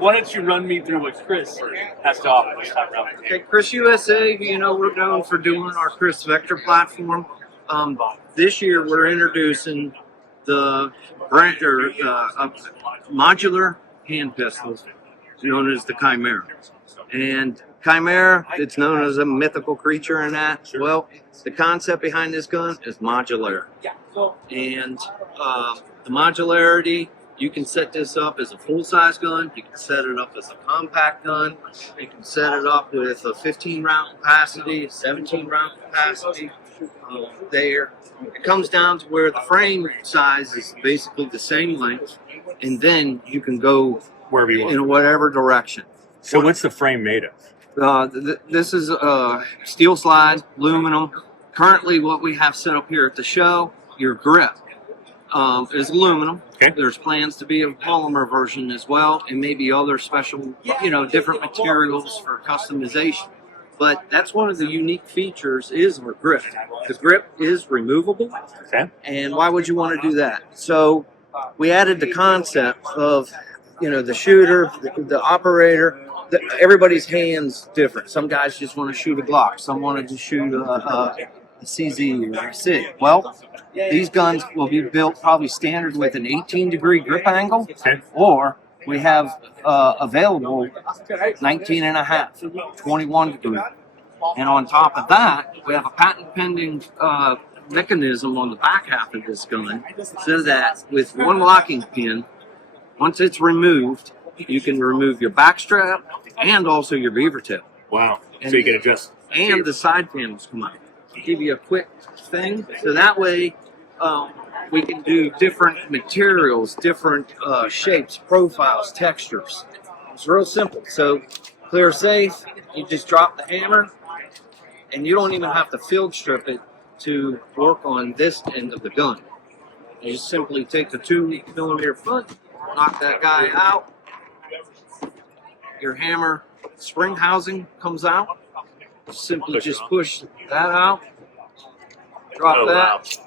Why don't you run me through what Kriss has to offer this time around? Okay, Kriss USA, we're known for doing our Kriss Vector platform. This year we're introducing the modular hand pistols known as the Chimera. And Chimera, it's known as a mythical creature in that. Well, the concept behind this gun is modular. And the modularity, you can set this up as a full-size gun. You can set it up as a compact gun. You can set it up with a 15-round capacity, a 17-round capacity. There, it comes down to where the frame size is basically the same length, and then you can go Wherever you want. in whatever direction. So what's the frame made of? This is steel slide, aluminum. Currently, what we have set up here at the show, your grip is aluminum. Okay. There's plans to be a polymer version as well, and maybe other special, different materials for customization. But that's one of the unique features is our grip. The grip is removable. Okay. And why would you want to do that? So we added the concept of, the shooter, the operator. Everybody's hands different. Some guys just want to shoot a Glock. Some want to just shoot a CZ or a SIG. Well, these guns will be built probably standard with an 18-degree grip angle, or we have available 19 and a half, 21 degree. And on top of that, we have a patent pending mechanism on the back half of this gun, so that with one locking pin, once it's removed, you can remove your back strap and also your beaver tail. Wow. So you can adjust. And the side panels come out. Give you a quick thing. So that way we can do different materials, different shapes, profiles, textures. It's real simple. So clear safe, you just drop the hammer, and you don't even have to field strip it to work on this end of the gun. You just simply take the 2mm foot, knock that guy out. Your hammer spring housing comes out. Simply just push that out. Drop that.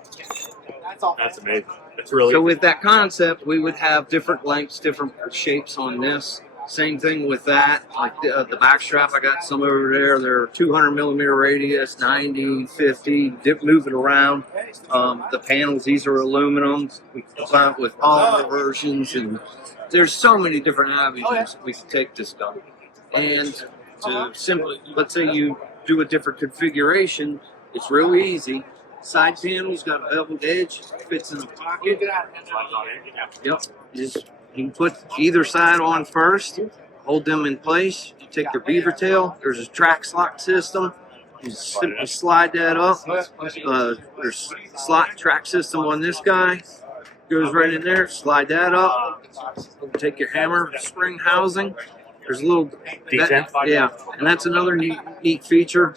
Wow. That's amazing. That's really. So with that concept, we would have different lengths, different shapes on this. Same thing with that. Like the back strap, I got some over there. They're 200mm radius, 90, 50, move it around. The panels, these are aluminum. We come out with polymer versions, and there's so many different avenues we can take this gun. And to simply, let's say you do a different configuration, it's real easy. Side panel's got a beveled edge, fits in the pocket. Yep. You can put either side on first, hold them in place. You take your beaver tail. There's a track slot system. You simply slide that up. There's a slot track system on this guy. Goes right in there. Slide that up. Take your hammer spring housing. There's a little, and that's another neat feature.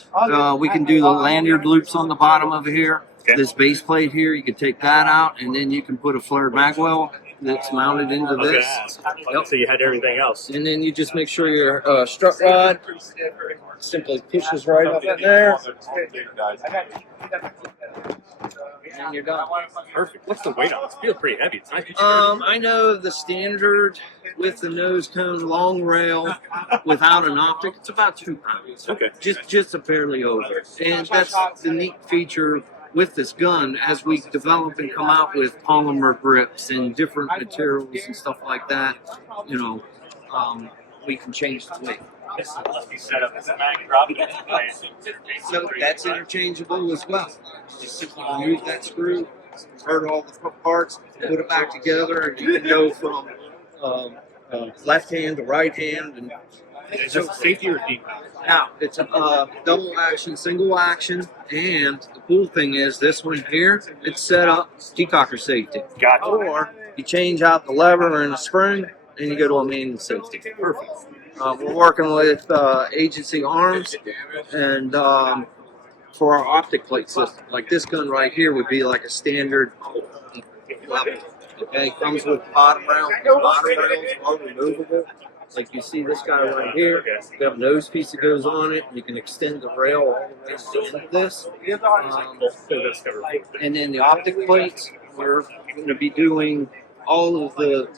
We can do the lanyard loops on the bottom of here. Okay. This base plate here, you can take that out, and then you can put a flared mag well that's mounted into this. Yep. So you had everything else. And then you just make sure your strut rod simply pushes right up in there. And you're done. Perfect. What's the weight on this? It feels pretty heavy. It's nice. I know the standard with the nose cone long rail without an optic, it's about 2 pounds. Okay. Just a barely over. And that's the neat feature with this gun as we develop and come out with polymer grips and different materials and stuff like that. We can change the weight. This must be set up as a mag drop. So that's interchangeable as well. Just simply remove that screw, convert all the parts, put it back together, and you can go from left hand to right hand. And is this safety or defense? Now, it's a double action, single action, and the cool thing is this one here, it's set up decocker safety. Gotcha. Or you change out the lever and the spring, and you go to a manual safety. Perfect. We're working with Agency Arms, and for our optic plate system, like this gun right here would be like a standard level. Okay, comes with bottom rails. Bottom rails are removable. Like you see this guy right here, we have a nose piece that goes on it. You can extend the rail all the way to the end of this. And then the optic plates, we're going to be doing all of the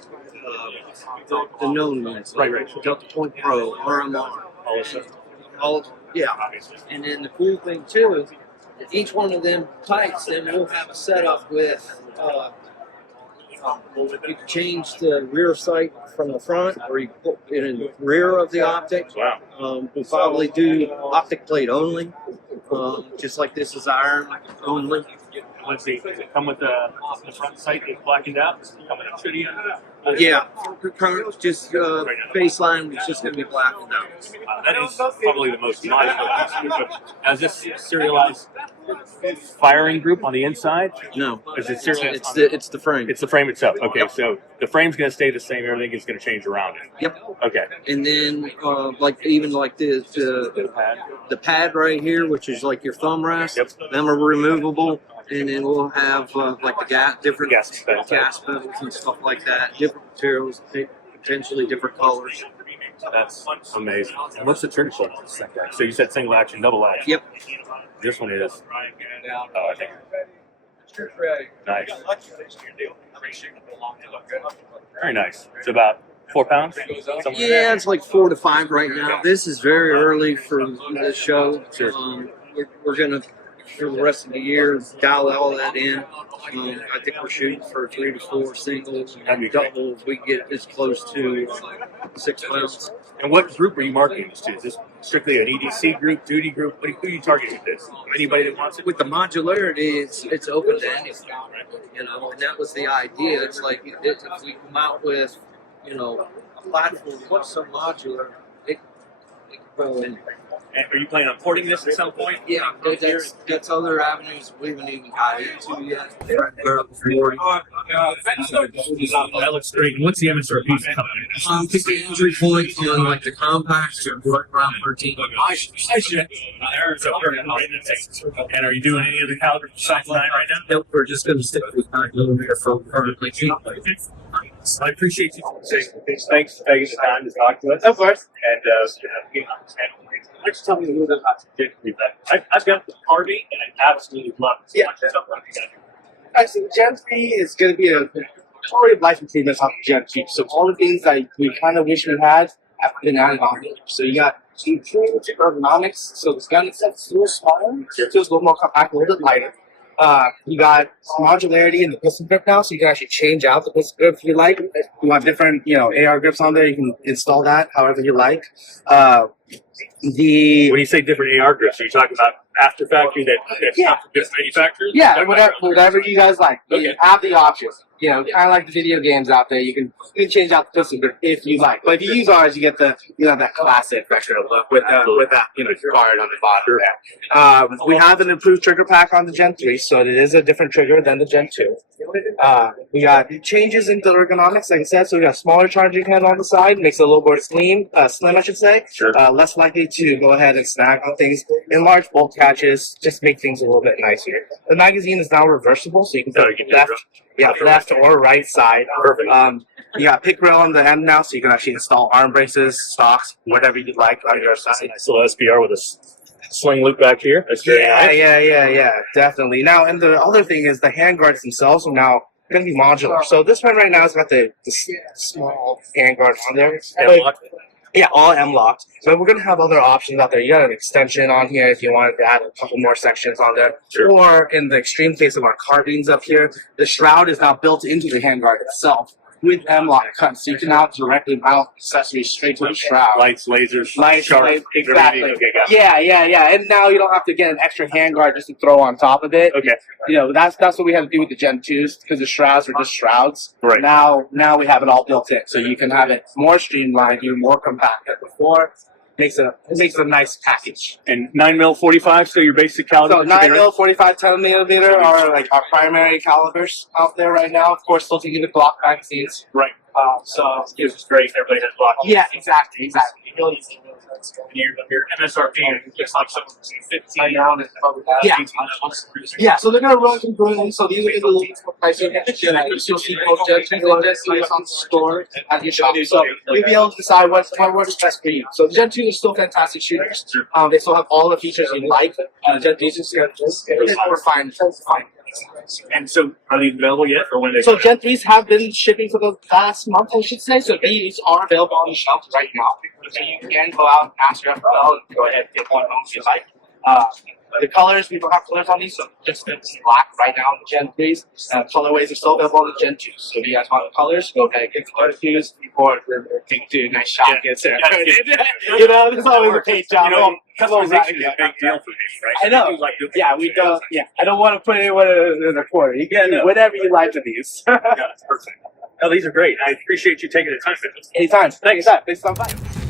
the known ones. Right, right. Delta Point Pro, RMR. All, yeah. And then the cool thing too is each one of them types, then we'll have a setup with. You can change the rear sight from the front, or you put it in the rear of the optic. Wow. We'll probably do optic plate only, just like this is iron only. Let's see. Does it come with the front sight that's blackened out? Does it come with a studio? Yeah, just baseline is just going to be blackened out. That is probably the most modular piece. But has this serialized firing group on the inside? No, Is it serialized? it's the frame. It's the frame itself. Okay, Yep. so the frame's going to stay the same. Everything is going to change around it. Yep. Okay. And then like the pad right here, which is like your thumb rest. Yep. Them are removable. And then we'll have like the different Gas pedals and stuff like that, different materials, potentially different colors. That's amazing. And what's the trigger pull on this thing? So you said single action, double action. Yep. This one is. Oh, I think. Nice. Very nice. It's about 4 pounds. Yeah, it's like 4 to 5 right now. This is very early for the show. Sure. We're gonna, for the rest of the year, dial all that in. I think we're shooting for 3 to 4 singles and doubles. We get as close to 6 pounds. And what group are you marketing this to? Is this strictly an EDC group, duty group? Who are you targeting with this? Anybody that wants it? With the modularity, it's open to anyone, and that was the idea. It's like if we come out with, a platform what's so modular, it can go in. And are you planning on porting this at some point? Yeah, that's other avenues we haven't even got into yet. That looks great. And what's the MSRP? I think the entry point on like the compacts are around 13. And are you doing any of the caliber size 9 right now? Nope, we're just going to stick with 9mm for currently. I appreciate you. Thanks for taking the time to talk to us. Of course. And just tell me a little bit about the Gen 3. I've got the carbine, and I absolutely love it. Yeah. Alright, so the Gen 3 is going to be a quality of life improvements on the Gen 2. So all the things that we kind of wish we had have been added on here. So you got improved ergonomics. So this gun itself is a little smaller. It feels a little more compact, a little bit lighter. You got modularity in the piston grip now, so you can actually change out the piston grip if you like. If you want different, AR grips on there, you can install that however you like. When you say different AR grips, are you talking about after factory that's not from different manufacturers? Yeah, whatever you guys like. Okay. You have the options. Kind of like the video games out there. You can change out the piston grip if you like. But if you use ours, you get the that classic retro look with that guard on the bottom. We have an improved trigger pack on the Gen 3, so it is a different trigger than the Gen 2. We got changes in the ergonomics, like I said. So we got a smaller charging head on the side, makes it a little more slim, I should say. Sure. Less likely to go ahead and snag on things. Enlarged bolt catches, just make things a little bit nicer. The magazine is now reversible, so you can put left or right side. Perfect. You got pick rail on the end now, so you can actually install arm braces, stocks, whatever you'd like on your side. Nice little SBR with a sling loop back here. That's very nice. Yeah, definitely. Now, and the other thing is the hand guards themselves are now going to be modular. So this one right now has got the small hand guard on there. Yeah, all M-locked. But we're going to have other options out there. You got an extension on here if you wanted to add a couple more sections on there. Sure. Or in the extreme case of our carbines up here, the shroud is now built into the handguard itself with M-lock cuts. So you can now directly mount accessories straight to the shroud. Lights, lasers, Lights, exactly. Okay, got it. Yeah. And now you don't have to get an extra handguard just to throw on top of it. Okay. That's what we had to do with the Gen 2s because the shrouds were just shrouds. Right. Now we have it all built in, so you can have it more streamlined, even more compact than before. It makes a nice package. And 9mm 45, so your basic caliber. So 9mm, 45, 10mm are like our primary calibers out there right now. Of course, still taking the Glock magazines. Right. So Gives us great. Everybody has block. yeah, exactly. Really easy. Your MSRP is like something between 15 Yeah, so they're going to run congruently. So these are the little pricing. You'll see both Gen 2 and Gen 3 on the store at your shop. So you'll be able to decide what works best for you. So the Gen 2 are still fantastic shooters. They still have all the features you like. Gen 3 is just more fine. And so, are these available yet, or when they? So Gen 3s have been shipping for the last month, I should say. So these are available on the shelf right now. So you can go out and ask your FL and go ahead and get one home if you like. The colors, we don't have colors on these, so just black right now on the Gen 3s. Colorways are still available on the Gen 2s. So if you guys want the colors, go ahead and get the color cues before they do a nice shot gets there. You know, there's always a paint job. You know, customization is a big deal for me, right? I know. Yeah, we don't. Yeah, I don't want to put anyone in a corner. You can do whatever you like with these. Yeah, that's perfect. No, these are great. I appreciate you taking the time for this. Anytime. Thanks for stopping by.